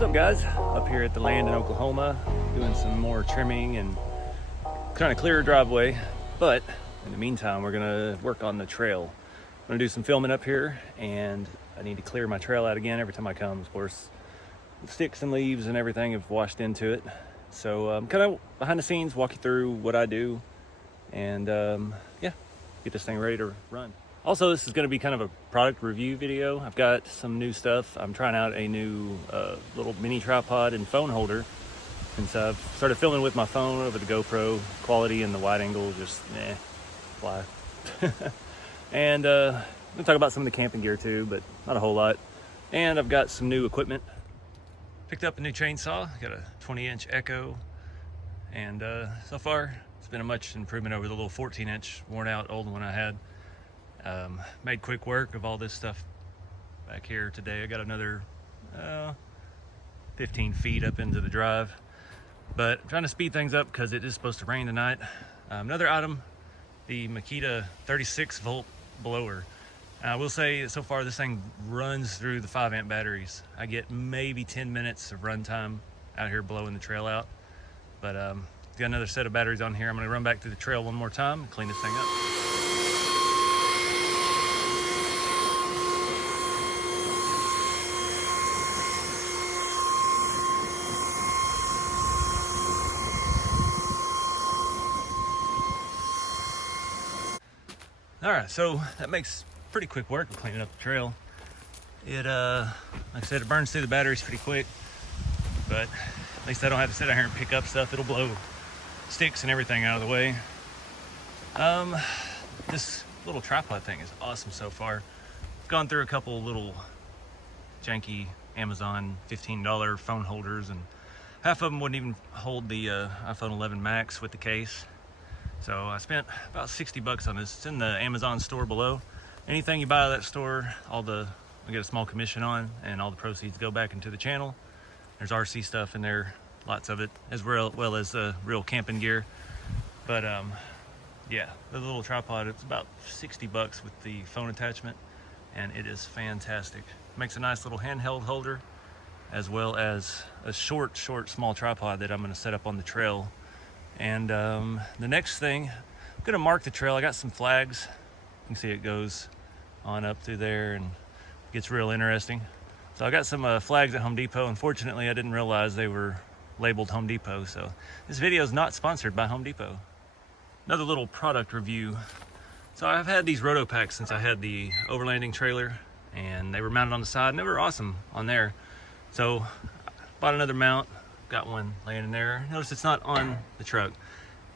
What's up, guys? Up here at the land in Oklahoma, doing some more trimming and trying to clear a driveway. But in the meantime, we're gonna work on the trail. I'm gonna do some filming up here, and I need to clear my trail out again every time I come. Of course, sticks and leaves and everything have washed into it. So I'm kind of behind the scenes, walk you through what I do, and yeah, get this thing ready to run. Also, this is going to be kind of a product review video. I've got some new stuff. I'm trying out a new little mini tripod and phone holder. Since I've started filming with my phone over the GoPro, quality and the wide angle just fly. And I'm going to talk about some of the camping gear too, but not a whole lot. And I've got some new equipment. Picked up a new chainsaw, got a 20-inch Echo, and so far it's been a much improvement over the little 14-inch worn out old one I had. Made quick work of all this stuff back here today. I got another 15 feet up into the drive, but I'm trying to speed things up because it is supposed to rain tonight. Another item, the Makita 36 volt blower. I will say so far this thing runs through the 5-amp batteries. I get maybe 10 minutes of run time out here blowing the trail out, but got another set of batteries on here. I'm going to run back to the trail one more time and clean this thing up. All right, so that makes pretty quick work of cleaning up the trail. It, like I said, it burns through the batteries pretty quick, but at least I don't have to sit out here and pick up stuff. It'll blow sticks and everything out of the way. This little tripod thing is awesome so far. I've gone through a couple little janky Amazon $15 phone holders, and half of them wouldn't even hold the iPhone 11 Max with the case. So I spent about 60 bucks on this. It's in the Amazon store below. Anything you buy at that store, I get a small commission on, and all the proceeds go back into the channel. There's RC stuff in there, lots of it, as well as real camping gear. But yeah, the little tripod, it's about 60 bucks with the phone attachment, and it is fantastic. Makes a nice little handheld holder, as well as a short, small tripod that I'm gonna set up on the trail. And the next thing, I'm gonna mark the trail. I got some flags. You can see it goes on up through there and it gets real interesting. So I got some flags at Home Depot. Unfortunately, I didn't realize they were labeled Home Depot. So this video is not sponsored by Home Depot. Another little product review. So I've had these roto packs since I had the overlanding trailer, and they were mounted on the side and they were awesome on there. So I bought another mount. Got one laying in there. Notice it's not on the truck.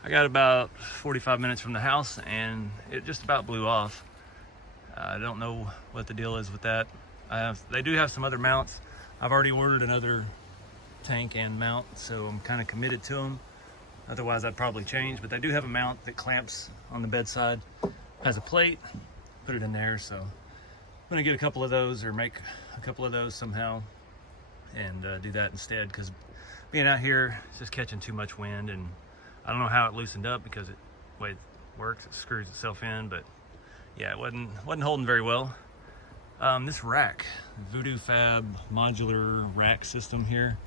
I got about 45 minutes from the house and it just about blew off. I don't know what the deal is with that. They do have some other mounts. I've already ordered another tank and mount, so I'm kind of committed to them. Otherwise I'd probably change, but they do have a mount that clamps on the bedside, has a plate, put it in there. So I'm gonna get a couple of those, or make a couple of those somehow, and do that instead, because being out here, it's just catching too much wind, and I don't know how it loosened up because the way it works, it screws itself in, but yeah, it wasn't holding very well. This rack, Voodoo Fab modular rack system here,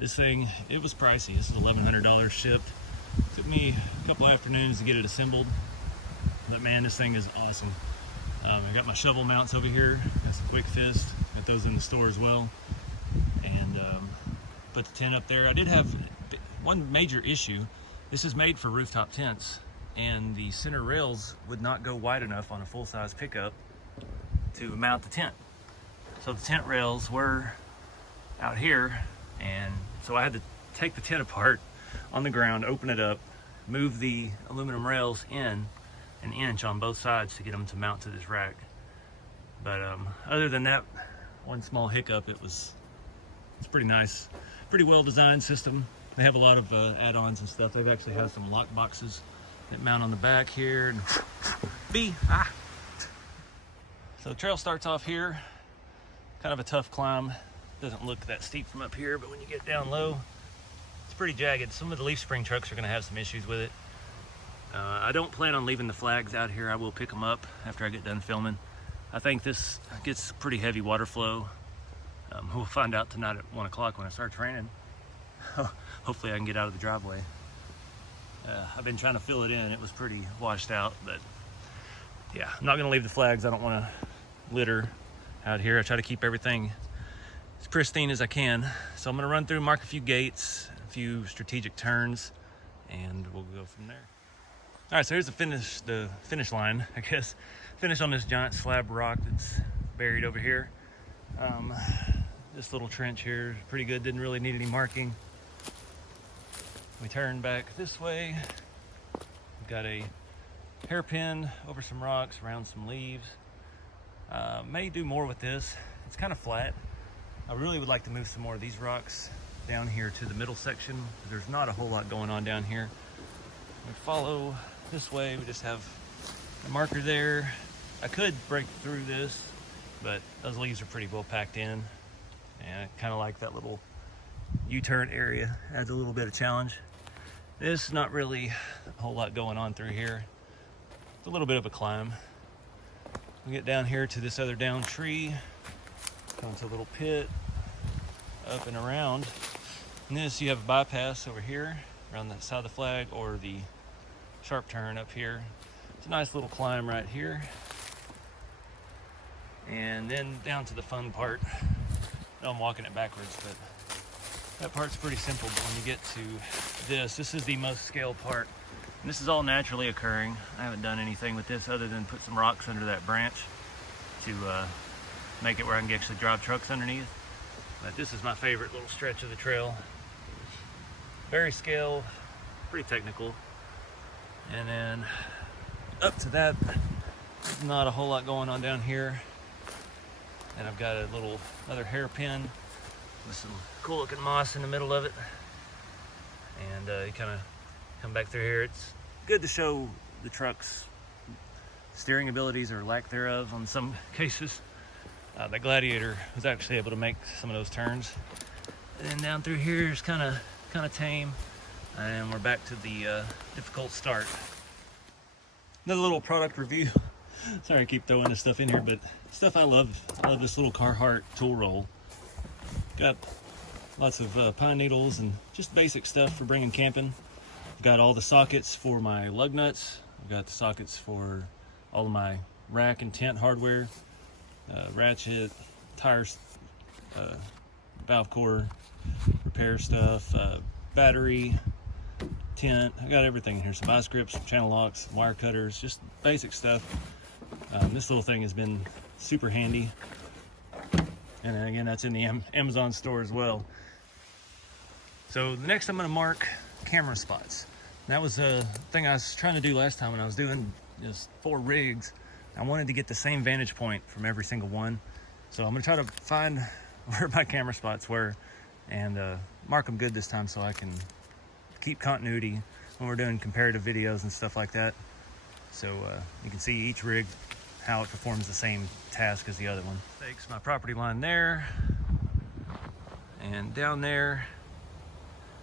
this thing, it was pricey. This is $1,100 shipped. Took me a couple afternoons to get it assembled, but man, this thing is awesome. I got my shovel mounts over here, got some Quick Fist, got those in the store as well, and put the tent up there. I did have one major issue. This is made for rooftop tents, and the center rails would not go wide enough on a full-size pickup to mount the tent. So the tent rails were out here, and so I had to take the tent apart on the ground, open it up, move the aluminum rails in an inch on both sides to get them to mount to this rack. But other than that one small hiccup, it's pretty nice. Pretty well designed system. They have a lot of add-ons and stuff. They've actually had some lock boxes that mount on the back here. And So the trail starts off here. Kind of a tough climb. Doesn't look that steep from up here, but when you get down low, it's pretty jagged. Some of the leaf spring trucks are gonna have some issues with it. I don't plan on leaving the flags out here. I will pick them up after I get done filming. I think this gets pretty heavy water flow. We'll find out tonight at 1 o'clock when it starts raining. Hopefully I can get out of the driveway. I've been trying to fill it in. It was pretty washed out, but yeah, I'm not gonna leave the flags. I don't want to litter out here. I try to keep everything as pristine as I can. So I'm gonna run through, mark a few gates, a few strategic turns, and we'll go from there. All right, so here's the finish line, I guess. Finish on this giant slab rock that's buried over here. This little trench here is pretty good, didn't really need any marking. We turn back this way. We've got a hairpin over some rocks, around some leaves. May do more with this. It's kind of flat. I really would like to move some more of these rocks down here to the middle section. There's not a whole lot going on down here. We follow this way. We just have a marker there. I could break through this, but those leaves are pretty well packed in. And I kind of like that little U-turn area. Adds a little bit of challenge. This is not really a whole lot going on through here. It's a little bit of a climb. We get down here to this other down tree, down to a little pit, up and around. And this, you have a bypass over here, around the side of the flag, or the sharp turn up here. It's a nice little climb right here. And then down to the fun part. I know I'm walking it backwards, but that part's pretty simple. But when you get to this is the most scale part. And this is all naturally occurring. I haven't done anything with this other than put some rocks under that branch to make it where I can actually drive trucks underneath. But this is my favorite little stretch of the trail. Very scale, pretty technical. And then up to that, there's not a whole lot going on down here. And I've got a little other hairpin with some cool looking moss in the middle of it. And you kind of come back through here. It's good to show the truck's steering abilities or lack thereof on some cases. That Gladiator was actually able to make some of those turns. And then down through here is kind of tame. And we're back to the difficult start. Another little product review. Sorry I keep throwing this stuff in here, but stuff I love. I love this little Carhartt tool roll. Got lots of pine needles and just basic stuff for bringing camping. I've got all the sockets for my lug nuts. I've got the sockets for all of my rack and tent hardware, ratchet, tires, valve core repair stuff, battery, tent. I got everything in here. Some vice grips, some channel locks, wire cutters, just basic stuff. This little thing has been super handy. And then again, that's in the Amazon store as well. So the next I'm going to mark camera spots. That was a thing I was trying to do last time when I was doing just 4 rigs. I wanted to get the same vantage point from every single one. So I'm going to try to find where my camera spots were and mark them good this time so I can keep continuity when we're doing comparative videos and stuff like that. So you can see each rig, how it performs the same task as the other one. Takes my property line there and down there.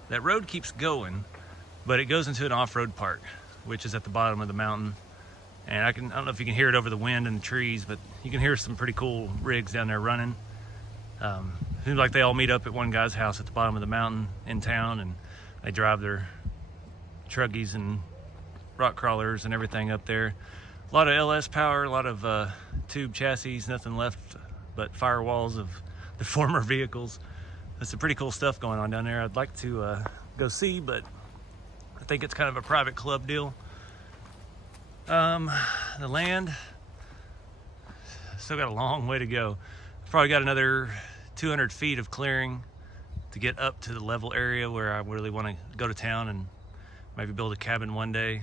That road keeps going, but it goes into an off-road park, which is at the bottom of the mountain. And I don't know if you can hear it over the wind and the trees, but you can hear some pretty cool rigs down there running. Seems like they all meet up at one guy's house at the bottom of the mountain in town, and they drive their truggies and rock crawlers and everything up there. A lot of LS power, a lot of tube chassis, nothing left but firewalls of the former vehicles. That's some pretty cool stuff going on down there. I'd like to go see, but I think it's kind of a private club deal. The land, still got a long way to go. I've probably got another 200 feet of clearing to get up to the level area where I really want to go to town and maybe build a cabin one day.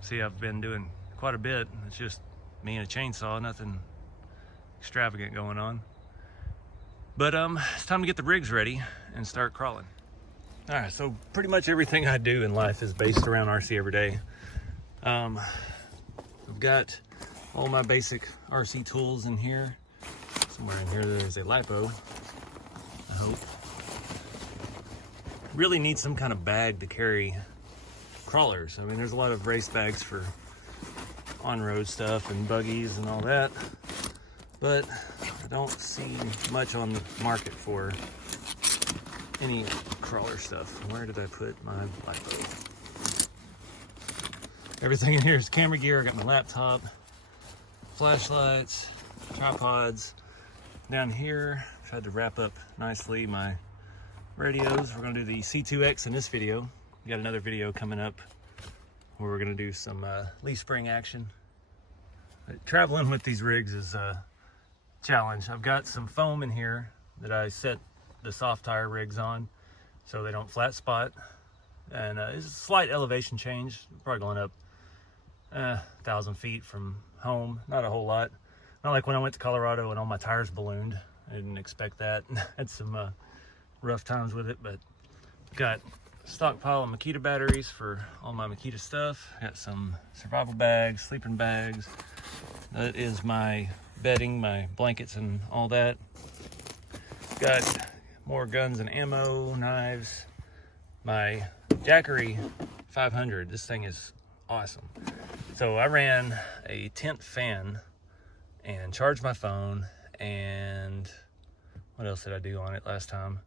See, I've been doing quite a bit. It's just me and a chainsaw, nothing extravagant going on. But it's time to get the rigs ready and start crawling. All right, so pretty much everything I do in life is based around RC Everyday. I've got all my basic RC tools in here. Somewhere in here there's a lipo, I hope. Really need some kind of bag to carry crawlers. I mean, there's a lot of race bags for on-road stuff and buggies and all that, but don't see much on the market for any crawler stuff. Where did I put my LiPo? Everything in here is camera gear. I got my laptop, flashlights, tripods. Down here, I've tried to wrap up nicely my radios. We're gonna do the C2X in this video. We got another video coming up where we're gonna do some leaf spring action. Traveling with these rigs is a challenge. I've got some foam in here that I set the soft tire rigs on so they don't flat spot, and it's a slight elevation change, probably going up 1,000 feet from home. Not a whole lot, not like when I went to Colorado and all my tires ballooned. I didn't expect that. Had some rough times with it, but got a stockpile of Makita batteries for all my Makita stuff. Got some survival bags, sleeping bags. That is my bedding, my blankets and all that. Got more guns and ammo, knives. My Jackery 500, this thing is awesome. So I ran a tent fan and charged my phone, and what else did I do on it last time?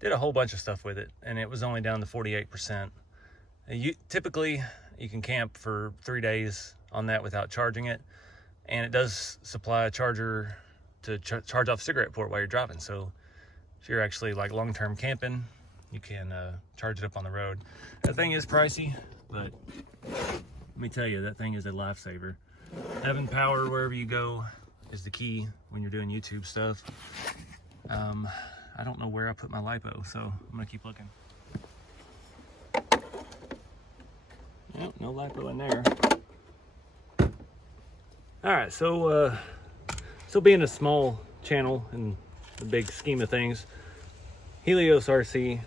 Did a whole bunch of stuff with it, and it was only down to 48%. Typically, you can camp for 3 days on that without charging it, and it does supply a charger to charge off cigarette port while you're driving. So if you're actually like long-term camping, you can charge it up on the road. That thing is pricey, but let me tell you, that thing is a lifesaver. Having power wherever you go is the key when you're doing YouTube stuff. I don't know where I put my LiPo, so I'm gonna keep looking. Yep, no LiPo in there. All right, so being a small channel in the big scheme of things, Helios RC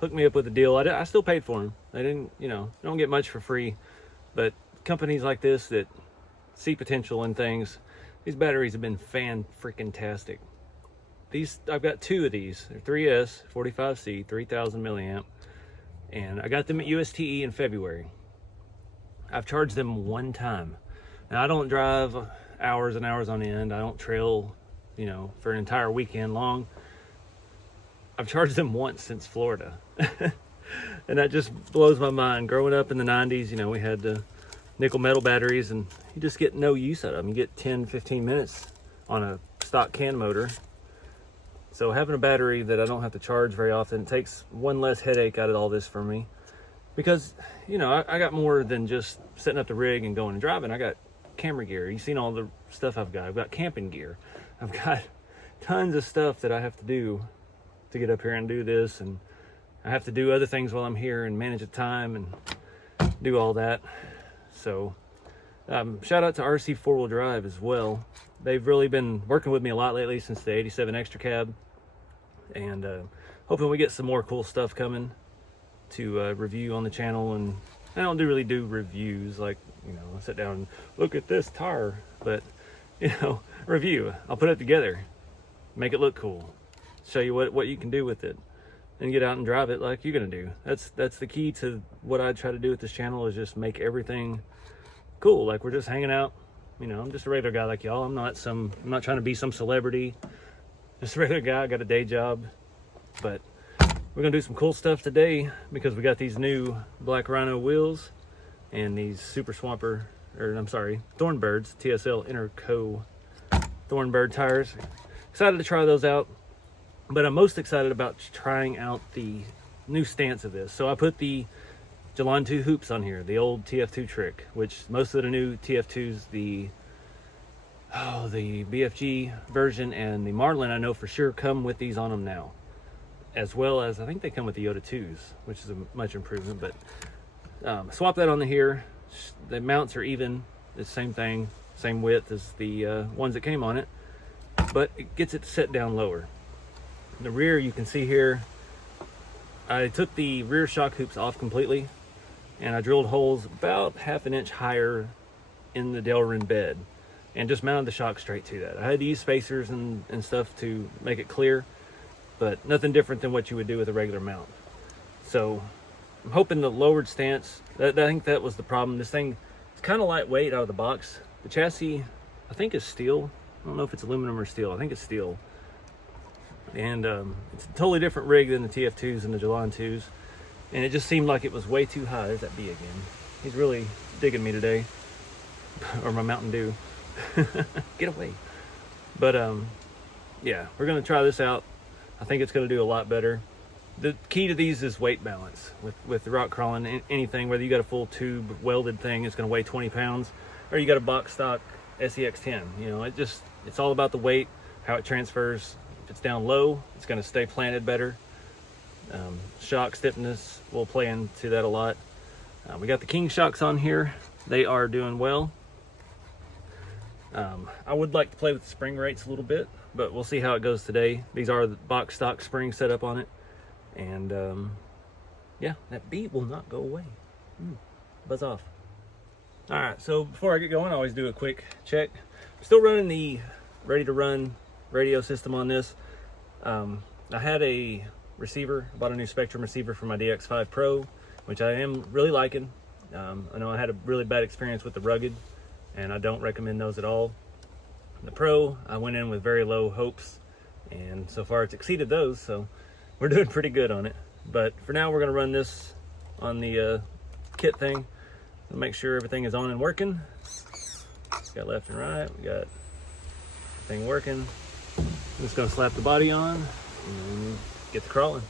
hooked me up with a deal. I still paid for them. I didn't, don't get much for free, but companies like this that see potential in things, these batteries have been fan-freaking-tastic. I've got 2 of these. They're 3S 45C, 3000 milliamp, and I got them at USTE in February. I've charged them 1 time. Now, I don't drive hours and hours on end. I don't trail, for an entire weekend long. I've charged them once since Florida. And that just blows my mind. Growing up in the 90s, we had the nickel metal batteries, and you just get no use out of them. You get 10, 15 minutes on a stock can motor. So having a battery that I don't have to charge very often takes one less headache out of all this for me. Because, I got more than just setting up the rig and going and driving. I got camera gear. You've seen all the stuff I've got. I've got camping gear. I've got tons of stuff that I have to do to get up here and do this, and I have to do other things while I'm here and manage the time and do all that. So shout out to RC4wd as well. They've really been working with me a lot lately since the 87 extra cab, and hoping we get some more cool stuff coming to review on the channel. And I don't really do reviews like, I sit down and look at this tire, but review. I'll put it together, make it look cool, show you what you can do with it, and get out and drive it like you're gonna do. That's the key to what I try to do with this channel, is just make everything cool, like we're just hanging out. I'm just a regular guy like y'all. I'm not trying to be some celebrity, just a regular guy. I got a day job, but we're gonna do some cool stuff today because we got these new Black Rhino wheels and these Super Thornbirds TSL Interco Thornbird tires. Excited to try those out, but I'm most excited about trying out the new stance of this. So I put the Jalon 2 hoops on here, the old TF2 trick, which most of the new TF2s, the BFG version and the Marlin, I know for sure, come with these on them now, as well as I think they come with the Yoda 2s, which is a much improvement. But swap that on here. The mounts are even, the same thing, same width as the ones that came on it, but it gets it set down lower. In the rear, you can see here, I took the rear shock hoops off completely, and I drilled holes about ½ an inch higher in the Delrin bed and just mounted the shock straight to that. I had to use spacers and stuff to make it clear, but nothing different than what you would do with a regular mount. So I'm hoping the lowered stance, I think that was the problem. This thing, it's kind of lightweight out of the box. The chassis, I think, is steel. I don't know if it's aluminum or steel. I think it's steel. And it's a totally different rig than the TF2s and the Jalon 2s. And it just seemed like it was way too high. There's that bee again. He's really digging me today. Or my Mountain Dew. Get away. But yeah, we're gonna try this out. I think it's gonna do a lot better. The key to these is weight balance. With the rock crawling, anything, whether you got a full tube welded thing, it's gonna weigh 20 pounds, or you got a box stock SEX10. You know, it's all about the weight, how it transfers. If it's down low, it's gonna stay planted better. Shock stiffness will play into that a lot. We got the King shocks on here. They are doing well. I would like to play with the spring rates a little bit, but we'll see how it goes today. These are the box stock springs set up on it. And yeah, that bee will not go away. Buzz off. All right, so before I get going, I always do a quick check. I'm still running the ready to run radio system on this. I had a receiver, I bought a new Spectrum receiver for my DX5 Pro, which I am really liking. I know I had a really bad experience with the Rugged, and I don't recommend those at all. The Pro, I went in with very low hopes, and so far it's exceeded those, so we're doing pretty good on it. But for now, we're gonna run this on the kit thing to make sure everything is on and working. Got left and right, we got everything working. I'm just gonna slap the body on and get the crawling.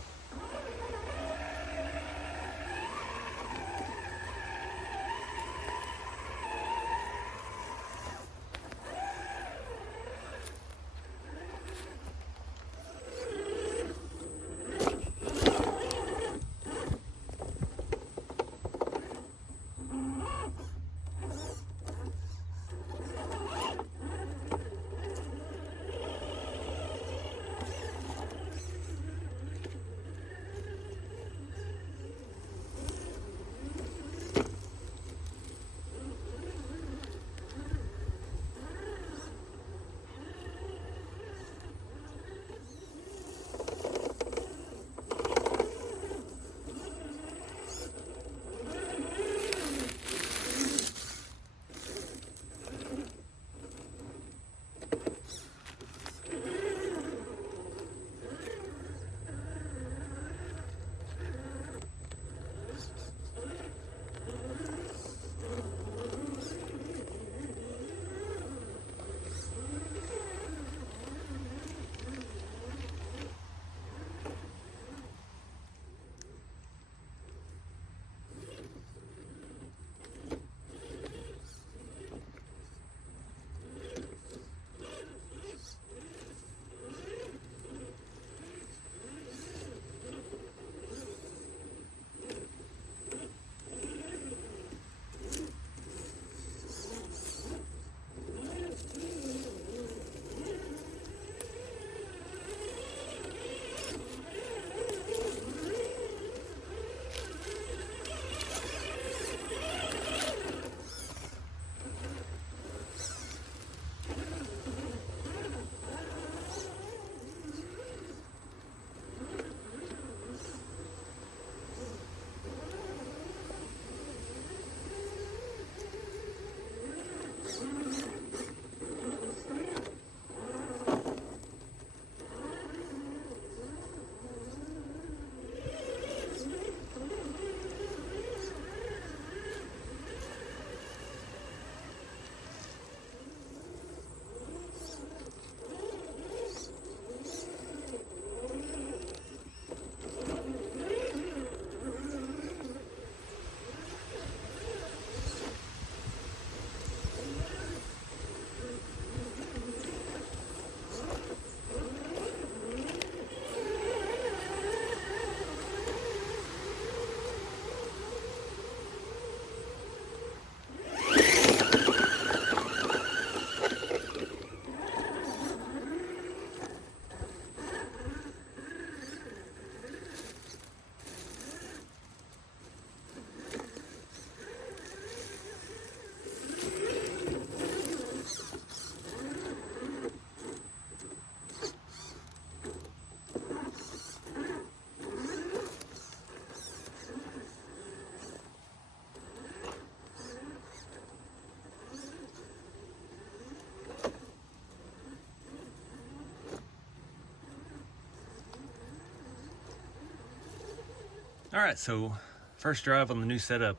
All right, so first drive on the new setup.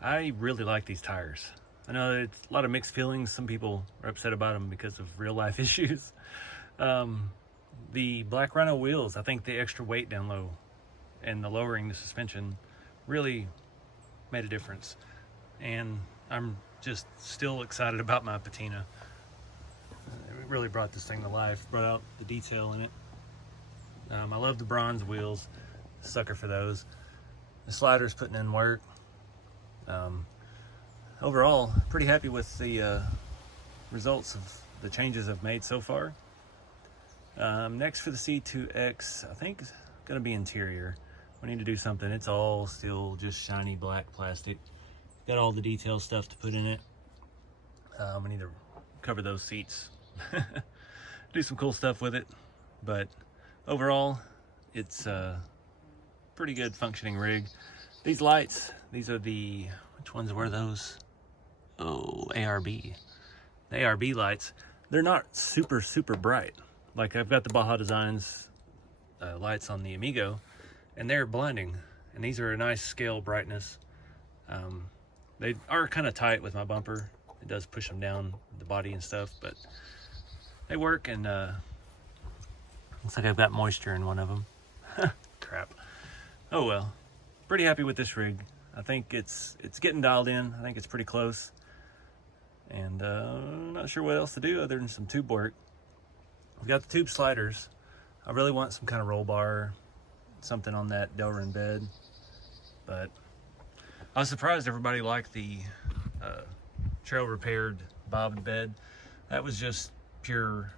I really like these tires. I know it's a lot of mixed feelings. Some people are upset about them because of real life issues. The Black Rhino wheels, I think the extra weight down low and the lowering the suspension really made a difference. And I'm just still excited about my patina. It really brought this thing to life, brought out the detail in it. I love the bronze wheels, sucker for those. The slider's putting in work. Overall, pretty happy with the results of the changes I've made so far. Next for the C2X, I think it's gonna be interior. We need to do something. It's all still just shiny black plastic. Got all the detail stuff to put in it. We need to cover those seats. Do some cool stuff with it. But overall, it's a pretty good functioning rig. These lights, these are the, which ones were those? Oh, ARB. The ARB lights, they're not super bright. Like I've got the Baja Designs lights on the Amigo, and they're blinding. And these are a nice scale brightness. They are kind of tight with my bumper. It does push them down the body and stuff, but they work. And looks like I've got moisture in one of them. Crap. Oh well. Pretty happy with this rig. I think it's getting dialed in. I think it's pretty close. And I'm not sure what else to do other than some tube work. We've got the tube sliders. I really want some kind of roll bar, something on that Delrin bed. But I was surprised everybody liked the trail repaired bobbin bed. That was just pure,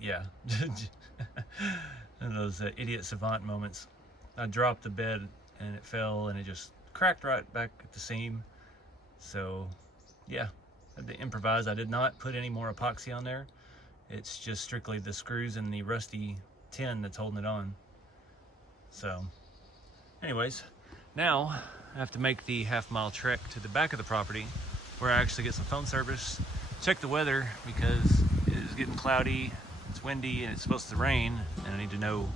yeah, those idiot savant moments. I dropped the bed and it fell and it just cracked right back at the seam. So yeah, I had to improvise. I did not put any more epoxy on there. It's just strictly the screws and the rusty tin that's holding it on. So anyways, now I have to make the half-mile trek to the back of the property where I actually get some phone service, check the weather because it is getting cloudy, it's windy, and it's supposed to rain, and I need to know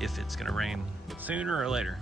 if it's gonna rain sooner or later.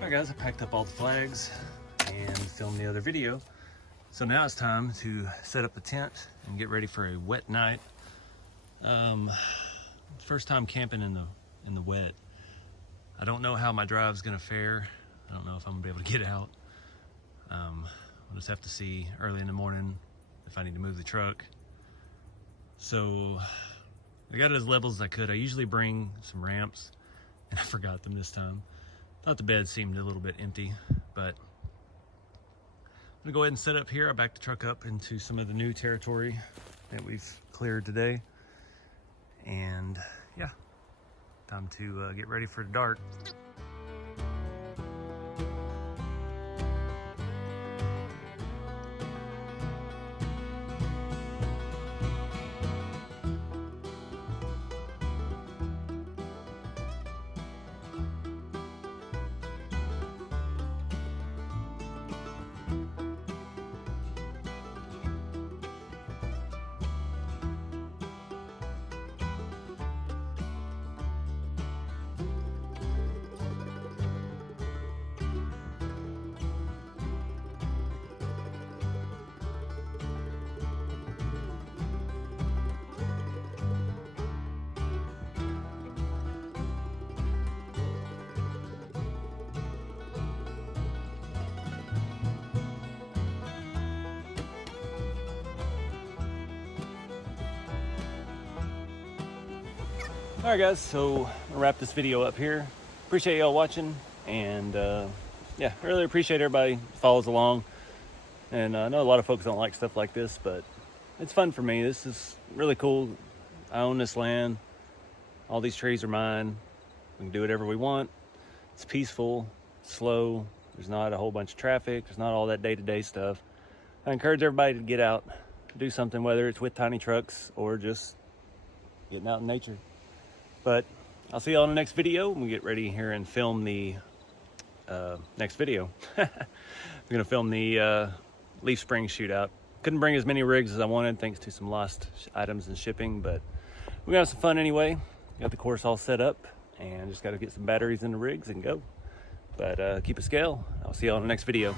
Alright guys, I packed up all the flags and filmed the other video. So now it's time to set up the tent and get ready for a wet night. First time camping in the wet. I don't know how my drive's gonna fare. I don't know if I'm gonna be able to get out. We'll just have to see early in the morning if I need to move the truck. So I got it as level as I could. I usually bring some ramps and I forgot them this time. Thought the bed seemed a little bit empty, but I'm gonna go ahead and set up here. I backed the truck up into some of the new territory that we've cleared today. And yeah, time to get ready for the dark. All right guys, so I'm gonna wrap this video up here. Appreciate y'all watching, and yeah, I really appreciate everybody who follows along. And I know a lot of folks don't like stuff like this, but it's fun for me. This is really cool. I own this land. All these trees are mine. We can do whatever we want. It's peaceful, slow. There's not a whole bunch of traffic. There's not all that day-to-day stuff. I encourage everybody to get out, do something, whether it's with tiny trucks or just getting out in nature. But I'll see you all in the next video. We get ready here and film the next video. I'm gonna film the leaf spring shootout. Couldn't bring as many rigs as I wanted thanks to some lost items and shipping, but we got some fun anyway. Got the course all set up and just got to get some batteries in the rigs and go. But keep a scale. I'll see you all in the next video.